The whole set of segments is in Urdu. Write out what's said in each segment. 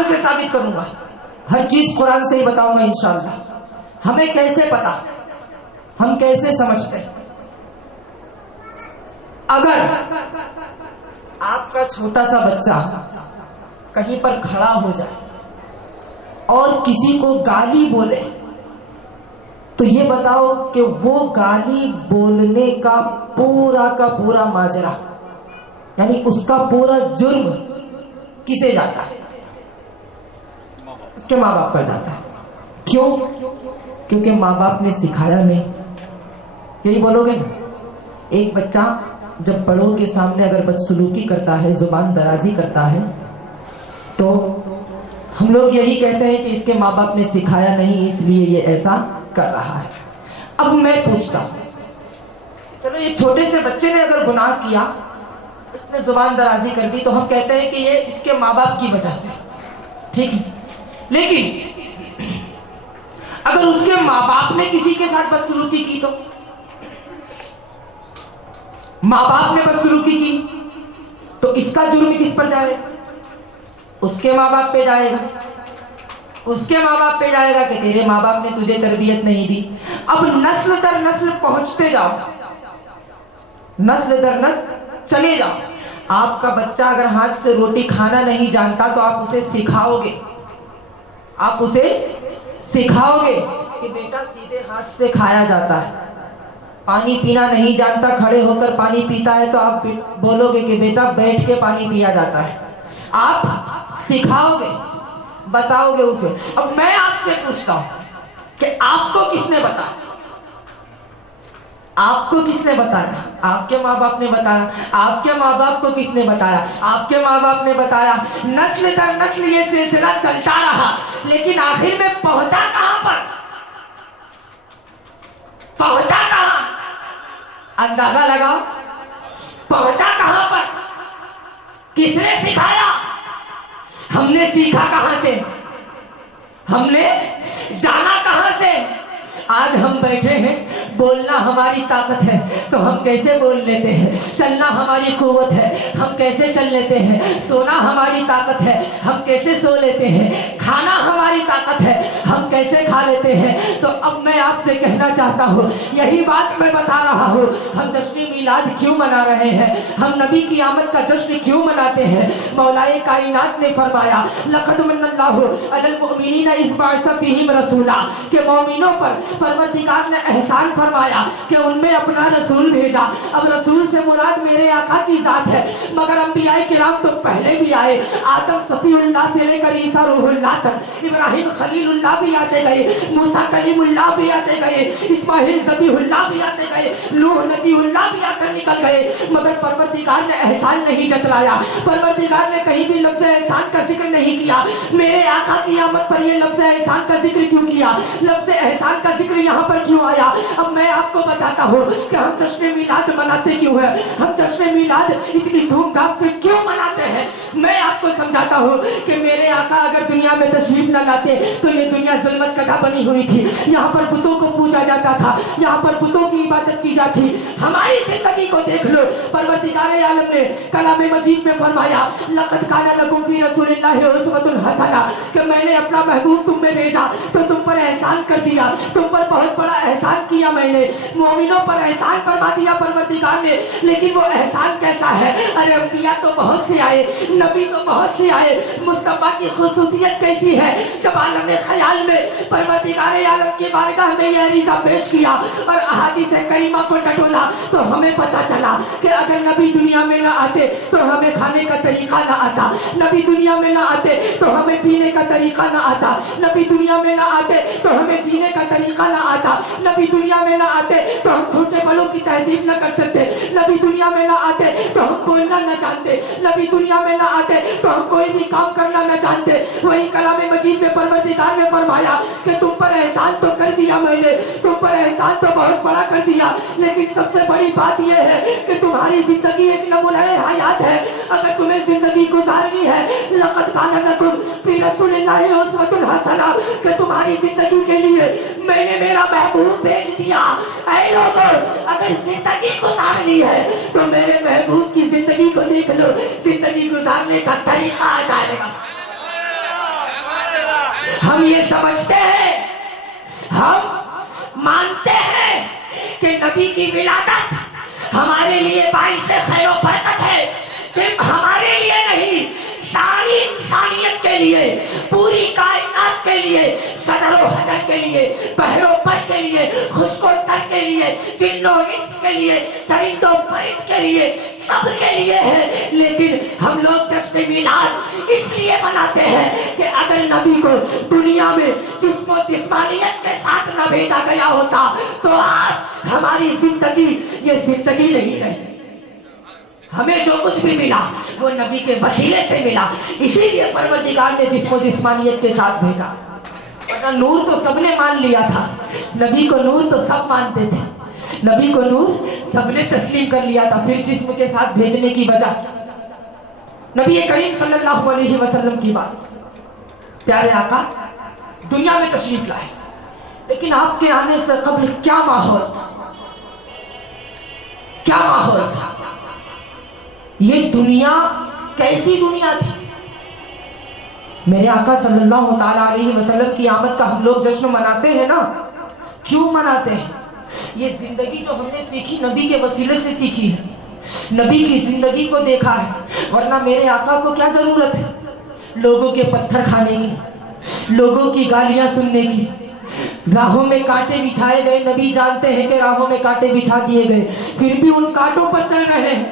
قرآن سے ثابت کروں گا، ہر چیز قرآن سے ہی بتاؤں گا انشاءاللہ۔ ہمیں کیسے پتا، ہم کیسے سمجھتے ہیں؟ اگر آپ کا چھوٹا سا بچہ کہیں پر کھڑا ہو جائے اور کسی کو گالی بولے تو یہ بتاؤ کہ وہ گالی بولنے کا پورا ماجرا، یعنی اس کا پورا جرم کسے جاتا ہے؟ اس کے ماں باپ پر جاتا ہے۔ کیوں؟ کیونکہ ماں باپ نے سکھایا نہیں۔ یہی بولو گے نا، ایک بچہ جب بڑوں کے سامنے اگر بدسلوکی کرتا ہے، زبان درازی کرتا ہے، تو ہم لوگ یہی کہتے ہیں کہ اس کے ماں باپ نے سکھایا نہیں اس لیے یہ ایسا کر رہا ہے۔ اب میں پوچھتا ہوں، چلو ایک چھوٹے سے بچے نے اگر گناہ کیا، اس نے زبان درازی کر دی، تو ہم کہتے ہیں کہ یہ اس کے ماں باپ کی وجہ سے، ٹھیک ہے۔ لیکن اگر اس کے ماں باپ نے کسی کے ساتھ بدسلوکی کی، تو ماں باپ نے بدسلوکی کی تو اس کا جرم کس پر جائے؟ اس کے ماں باپ پہ جائے گا، اس کے ماں باپ پہ جائے گا کہ تیرے ماں باپ نے تجھے تربیت نہیں دی۔ اب نسل در نسل پہنچتے جاؤ، نسل در نسل چلے جاؤ۔ آپ کا بچہ اگر ہاتھ سے روٹی کھانا نہیں جانتا تو آپ اسے سکھاؤ گے، آپ اسے سکھاؤ گے کہ بیٹا سیدھے ہاتھ سے کھایا جاتا ہے۔ پانی پینا نہیں جانتا، کھڑے ہو کر پانی پیتا ہے، تو آپ بولو گے کہ بیٹا بیٹھ کے پانی پیا جاتا ہے۔ آپ سکھاؤ گے، بتاؤ گے اسے۔ اب میں آپ سے پوچھتا ہوں کہ آپ کو کس نے بتایا؟ آپ کو کس نے بتایا؟ آپ کے ماں باپ نے بتایا۔ آپ کے ماں باپ کو کس نے بتایا؟ آپ کے ماں باپ نے بتایا۔ نسل در نسل یہ سلسلہ چلتا رہا، لیکن آخر میں پہنچا کہاں پر؟ پہنچا کہاں؟ اندازہ لگاؤ، پہنچا کہاں پر؟ کس نے سکھایا؟ ہم نے سیکھا کہاں سے؟ ہم نے جانا کہاں سے؟ آج ہم بیٹھے ہیں، بولنا ہماری طاقت ہے تو ہم کیسے بول لیتے ہیں، چلنا ہماری قوت ہے ہم کیسے چل لیتے ہیں، سونا ہماری طاقت ہے ہم کیسے سو لیتے ہیں، کھانا ہماری طاقت ہے ہم کیسے کھا لیتے ہیں۔ تو اب میں آپ سے کہنا چاہتا ہوں، یہی بات میں بتا رہا ہوں، ہم جشن میلاد کیوں منا رہے ہیں، ہم نبی کی آمد کا جشن کیوں مناتے ہیں؟ مولا کائنات نے فرمایا لقد من اللہ علی المؤمنین اذ بعث فیہم رسولا، کہ مومنوں پر پروردگار نے احسان فرمایا کہ ان میں اپنا رسول بھیجا۔ اب رسول سے مراد میرے آقا کی ذات ہے، مگر انبیاء کرام تو پہلے بھی آئے، آدم صفی اللہ سے لے کر عیسیٰ روح اللہ تک، ابراہیم خلیل اللہ بھی آتے گئے، موسیٰ کلیم اللہ بھی آتے گئے، اسماعیل ذبیح اللہ بھی آتے گئے، نوح نجی اللہ بھی آ کر نکل گئے، مگر پروردگار نے احسان نہیں جتلایا، پروردگار نے کہیں بھی لفظ احسان کا ذکر نہیں کیا۔ میرے آقا کی آمد پر یہ لفظ احسان کا ذکر کیوں کیا، لفظ احسان کا ذکر یہاں پر کیوں آیا؟ اب میں آپ کو بتاتا ہوں کہ ہم جشن میلاد مناتے کیوں ہیں، ہم جشن میلاد اتنی دھوم دھام سے کیوں مناتے ہیں۔ میں آپ کو سمجھاتا ہوں کہ میرے آقا اگر دنیا میں تشریف نہ لاتے تو یہ دنیا ظلمت کجا بنی ہوئی تھی، یہاں پر بتوں کو پوجا جاتا تھا، یہاں پر بتوں کی عبادت کی جاتی۔ ہماری زندگی کو دیکھ لو، پروردگار عالم نے کلام مجید میں فرمایا لقد کان لکم فی رسول اللہ اسوۃ حسنہ، کہ میں نے اپنا محبوب تم میں بھیجا تو تم پر احسان کر دیا، تم پر بہت بڑا احسان کیا میں نے، مومنوں پر احسان فرما دیا پروردگار نے۔ لیکن وہ احسان کیسا ہے؟ ارے انبیاء تو بہت سے آئے، نبی تو بہت سے آئے، مصطفیٰ کی خصوصیت کیسی ہے؟ جب عالم خیال میں پروردگار عالم کی بارگاہ میں یہ عریضہ پیش کیا اور احادیث کریمہ کو ٹٹولا تو ہمیں پتا چلا کہ اگر نبی دنیا میں نہ آتے تو ہمیں کھانے کا طریقہ نہ آتا، نبی دنیا میں نہ آتے تو ہمیں پینے کا طریقہ نہ آتا، نبی دنیا میں نہ آتے تو ہمیں جینے کا طریقہ نہ آتا، نبی دنیا میں نہ آتے تو ہم چھوٹے بڑوں کی تہذیب نہ کر سکتے، نبی دنیا میں نہ آتے تو ہم بولنا نہ جانتے، نبی دنیا میں نہ آتے تو ہم کوئی بھی کام کرنا نہ جانتے۔ وہی کلام مجید میں پروردگار نے فرمایا کہ تم پر احسان تو کر دیا میں نے، تم پر احسان تو بہت بڑا کر دیا، لیکن سب سے بڑی بات یہ ہے کہ تمہاری زندگی ایک نمونہ حیات ہے۔ اگر تمہیں زندگی گزارنی ہے، لقد کان لکم فی رسول اللہ اسوۃ حسنہ، کہ تمہاری زندگی کے لیے میں نے میرا محبوب بھیج دیا۔ اے لوگوں، اگر زندگی گزارنی ہے تو میرے محبوب کی زندگی کو دیکھ لو، زندگی گزارنے کا طریقہ آ جائے گا۔ ہم یہ سمجھتے ہیں، ہم مانتے ہیں کہ نبی کی ولادت ہمارے لیے باعث خیر و برکت ہے، صرف ہمارے لیے نہیں، ساری انسانیت کے لیے، پوری کائنات کے لیے، شجر و حجر کے لیے، بحر و بر کے لیے، خشک و تر کے لیے، جن و انس کے لیے، چرند و پرند کے لیے، سب کے لیے ہے۔ لیکن ہم لوگ جشن میلاد اس لیے مناتے ہیں کہ اگر نبی کو دنیا میں جسم و جسمانیت کے ساتھ نہ بھیجا گیا ہوتا تو آج ہماری زندگی یہ زندگی نہیں رہی۔ ہمیں جو کچھ بھی ملا وہ نبی کے وسیلے سے ملا، اسی لیے پروردگار نے جسم و جسمانیت کے ساتھ بھیجا۔ ورنہ نور تو سب نے مان لیا تھا، نبی کو نور تو سب مانتے تھے، نبی کو نور سب نے تسلیم کر لیا تھا، پھر جسم کے ساتھ بھیجنے کی وجہ نبی کریم صلی اللہ علیہ وسلم کی بات۔ پیارے آقا دنیا میں تشریف لائے، لیکن آپ کے آنے سے قبل کیا ماحول تھا، کیا ماحول تھا، یہ دنیا کیسی دنیا تھی۔ میرے آقا صلی اللہ تعالیٰ علیہ وسلم کی آمد کا ہم لوگ جشن مناتے ہیں نا، کیوں مناتے ہیں؟ یہ زندگی جو ہم نے سیکھی نبی کے وسیلے سے سیکھی ہے، نبی کی زندگی کو دیکھا ہے، ورنہ میرے آقا کو کیا ضرورت ہے لوگوں کے پتھر کھانے کی، لوگوں کی گالیاں سننے کی، راہوں میں کانٹے بچھائے گئے، نبی جانتے ہیں کہ راہوں میں کانٹے بچھا دیے گئے، پھر بھی ان کانٹوں پر چل رہے ہیں۔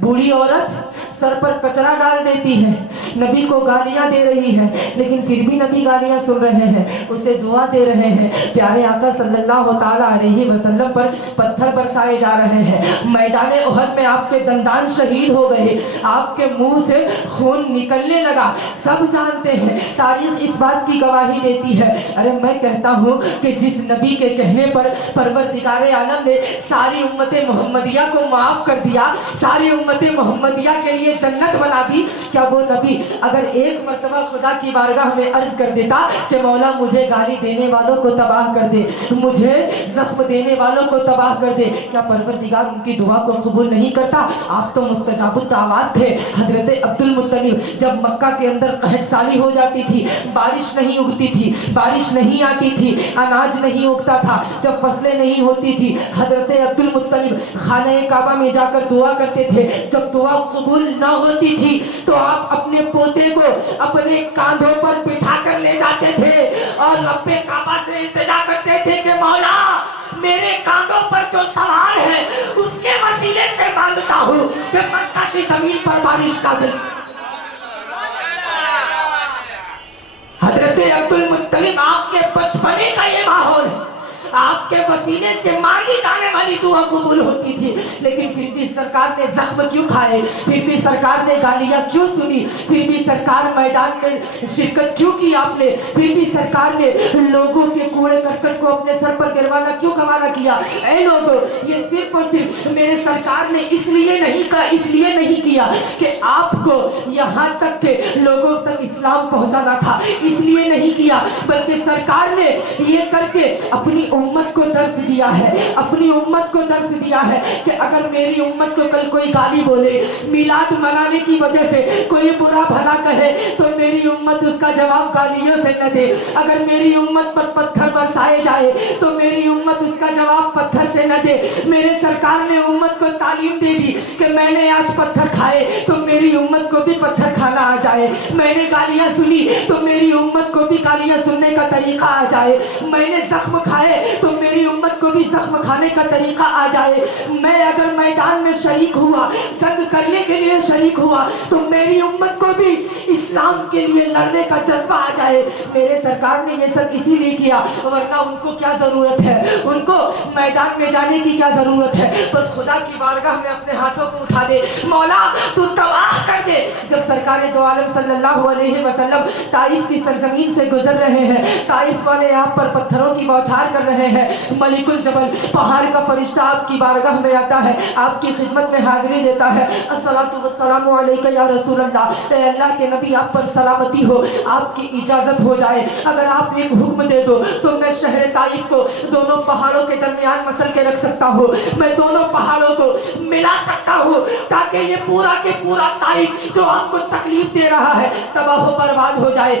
بوڑھی عورت سر پر کچرا ڈال دیتی ہے، نبی کو گالیاں دے رہی ہے، لیکن پھر بھی نبی گالیاں سن رہے ہیں، اسے دعا دے رہے ہیں۔ پیارے آقا صلی اللہ تعالیٰ علیہ وسلم پر پتھر برسائے جا رہے ہیں، میدان احد میں آپ کے دندان شہید ہو گئے، آپ کے منہ سے خون نکلنے لگا، سب جانتے ہیں، تاریخ اس بات کی گواہی دیتی ہے۔ ارے میں کہتا ہوں کہ جس نبی کے کہنے پر پروردگار عالم نے ساری امت محمدیہ کو معاف کر دیا، ساری امت محمدیہ کے لیے جنت بنا دی، کیا وہ نبی اگر ایک مرتبہ خدا کی بارگاہ میں عرض کر دیتا کہ مولا مجھے گالی دینے والوں کو تباہ کر دے، مجھے زخم دینے والوں کو تباہ کر دے، کیا پروردگار ان کی دعا کو قبول نہیں کرتا؟ آپ تو مستجاب الدعوات تھے۔ حضرت عبد المطلب جب مکہ کے اندر قحط سالی ہو جاتی تھی، بارش نہیں اگتی تھی، بارش نہیں آتی تھی، اناج نہیں اگتا تھا، جب فصلیں نہیں ہوتی تھی، حضرت عبد المطلب خانہ کعبہ میں جا کر دعا کرتے تھے، جب دعا قبول نہ ہوتی تھی تو آپ اپنے پوتے کو اپنے کاندھوں پر بٹھا کر لے جاتے تھے اور رب کعبہ سے التجا کرتے تھے کہ مولا میرے کاندھوں پر جو سوار ہے اس کے وسیلے سے مانگتا ہوں کہ مکہ کی زمین پر بارش نازل۔ حضرت عبد المطلب آپ کے بچپنے کا یہ ماحول ہے، آپ کے وسیلے سے مانگی جانے والی دعا قبول ہوتی تھی، لیکن پھر بھی سرکار نے زخم کیوں کھائے، پھر بھی سرکار نے گالیاں کیوں سنی، پھر بھی سرکار میدان میں شرکت کیوں کی آپ نے، پھر بھی سرکار نے لوگوں کے کوڑے کرکٹ کو اپنے سر پر گروانا کیوں گوارا کیا؟ اے لوگوں، یہ صرف اور صرف میرے سرکار نے اس لیے نہیں کیا کہ آپ کو یہاں تک کہ لوگوں تک اسلام پہنچانا تھا، اس لیے نہیں کیا، بلکہ سرکار نے یہ کر کے اپنی امت کو درس دیا ہے، اپنی امت کو درس دیا ہے کہ اگر میری امت کو کل کوئی گالی بولے، میلاد منانے کی وجہ سے کوئی برا بھلا کہے تو میری امت اس کا جواب گالیوں سے نہ دے، اگر میری امت پر پتھر برسائے جائے تو میری امت اس کا جواب پتھر سے نہ دے۔ میرے سرکار نے امت کو تعلیم دے دی کہ میں نے آج پتھر کھائے تو میری امت کو بھی پتھر کھانا آ جائے، میں نے گالیاں سنی تو میری امت کو بھی گالیاں سننے کا طریقہ آ جائے، میں نے زخم کھائے تو میری امت کو بھی زخم کھانے کا طریقہ آ جائے، میں اگر میدان میں شریک ہوا، جنگ کرنے کے لیے شریک ہوا تو میری امت کو بھی اسلام کے لیے لڑنے کا جذبہ آ جائے۔ میرے سرکار نے یہ سب اسی لیے کیا، ورنہ ان کو کیا ضرورت ہے، ان کو میدان میں جانے کی کیا ضرورت ہے، بس خدا کی بارگاہ میں اپنے ہاتھوں کو اٹھا دے، مولا تو تباہ کر دے۔ جب سرکار دو عالم صلی اللہ علیہ وسلم طائف کی سرزمین سے گزر رہے ہیں، طائف والے آپ پر پتھروں کی بوچھار کر رہے ہیں، ملک الجبل پہاڑ کا فرشتہ آپ کی بارگاہ میں آتا ہے، آپ کی خدمت میں حاضری دیتا ہے، الصلاۃ والسلام علیک یا رسول اللہ، اے اللہ کے نبی آپ پر سلامتی ہو، آپ کی اجازت ہو جائے، اگر آپ ایک حکم دے دو تو میں شہر طائف کو دونوں پہاڑوں کے درمیان مسل کے رکھ سکتا ہوں، میں دونوں پہاڑوں کو ملا سکتا ہوں تاکہ یہ پورا کے پورا طائف جو آپ کو تکلیف دے رہا ہے تباہ و برباد ہو جائے،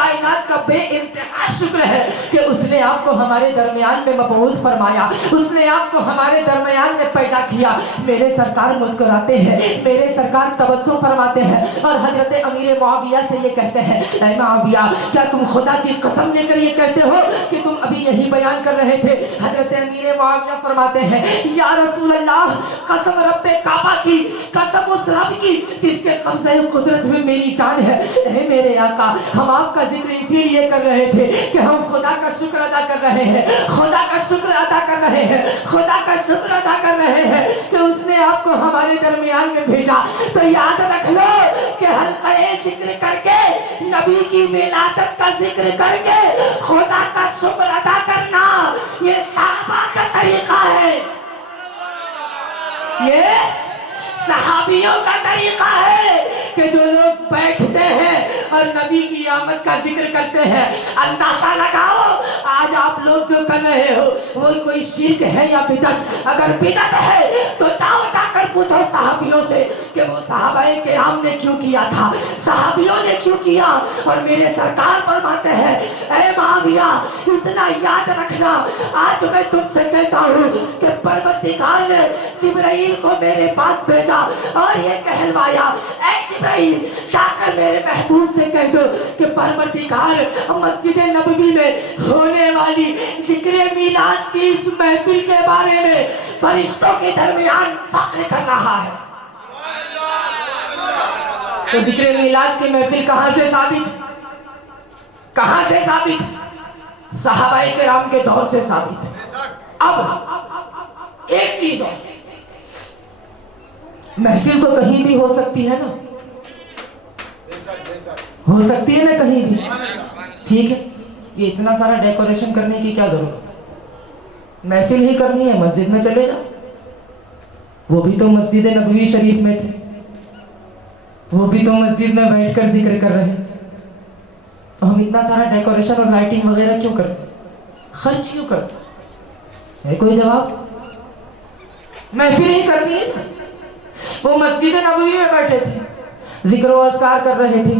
کائنات کا بے انتہا شکر ہے کہ اس نے آپ کو ہمارے درمیان میں مبعوث فرمایا، اس نے آپ کو ہمارے درمیان میں پیدا کیا۔ میرے سرکار مسکراتے ہیں، میرے سرکار تبسم فرماتے ہیں اور حضرت امیر معاویہ سے یہ کہتے ہیں، اے معاویہ کیا تم خدا کی قسم لے کر یہ کہتے ہو کہ تم ابھی یہی بیان کر رہے تھے؟ حضرت امیر معاویہ فرماتے ہیں، یا رسول اللہ قسم رب کعبہ کی، قسم اس رب کی جس کے قبضہ قدرت میں میری جان ہے۔ اے میرے آقا ہم آپ کا ذکر اسی لیے کر رہے تھے کہ ہم خدا کا شکر ادا کر رہے ہیں، خدا کا شکر ادا کر رہے ہیں، خدا کا شکر ادا کر رہے ہیں کہ اس نے آپ کو ہمارے درمیان میں بھیجا۔ تو یاد رکھ لو کہ حلقہ ذکر کر کے، نبی کی ولادت کا ذکر کر کے خدا کا شکر ادا کرنا یہ صحابہ کا طریقہ ہے، یہ صحابیوں کا طریقہ ہے کہ جو لوگ بیٹھتے ہیں اور نبی کی آمد کا ذکر کرتے ہیں۔ اندازہ لگاؤ آج آپ لوگ جو کر رہے ہو وہ کوئی شرک ہے یا بدعت؟ اگر بدعت ہے تو جاؤ جا کر پوچھو صحابیوں سے کہ وہ صحابہ کرام نے کیوں کیا تھا، صحابیوں نے کیوں کیا۔ اور میرے سرکار فرماتے ہیں، اے معاویہ اتنا یاد رکھنا، آج میں تم سے کہتا ہوں کہ پروردگار نے جبرائیل کو میرے پاس بھیجا اور یہ کہلوایا، اے جبرائیل جا کر میرے محبوب سے کہہ دو کہ پروردگار مسجد نبوی میں ہونے والی ذکر میلاد کی اس محفل کے بارے میں فرشتوں کے درمیان فخر کر رہا ہے۔ تو ذکر میلاد کی محفل کہاں سے ثابت، کہاں سے ثابت؟ صحابہ کرام کے دور سے ثابت۔ اب ایک چیز اور، محفل تو کہیں بھی ہو سکتی ہے نا، ہو سکتی ہے نا کہیں بھی، ٹھیک ہے، یہ اتنا سارا ڈیکوریشن کرنے کی کیا ضرورت؟ محفل ہی کرنی ہے مسجد میں چلے جاؤ، وہ بھی تو مسجد نبوی شریف میں تھے، وہ بھی تو مسجد میں بیٹھ کر ذکر کر رہے تھے، تو ہم اتنا سارا ڈیکوریشن اور لائٹنگ وغیرہ کیوں کرتے، خرچ کیوں کرتے؟ ہے کوئی جواب؟ محفل ہی کرنی ہے نا۔ وہ مسجد نبوی میں بیٹھے تھے، ذکر و اذکار کر رہے تھے،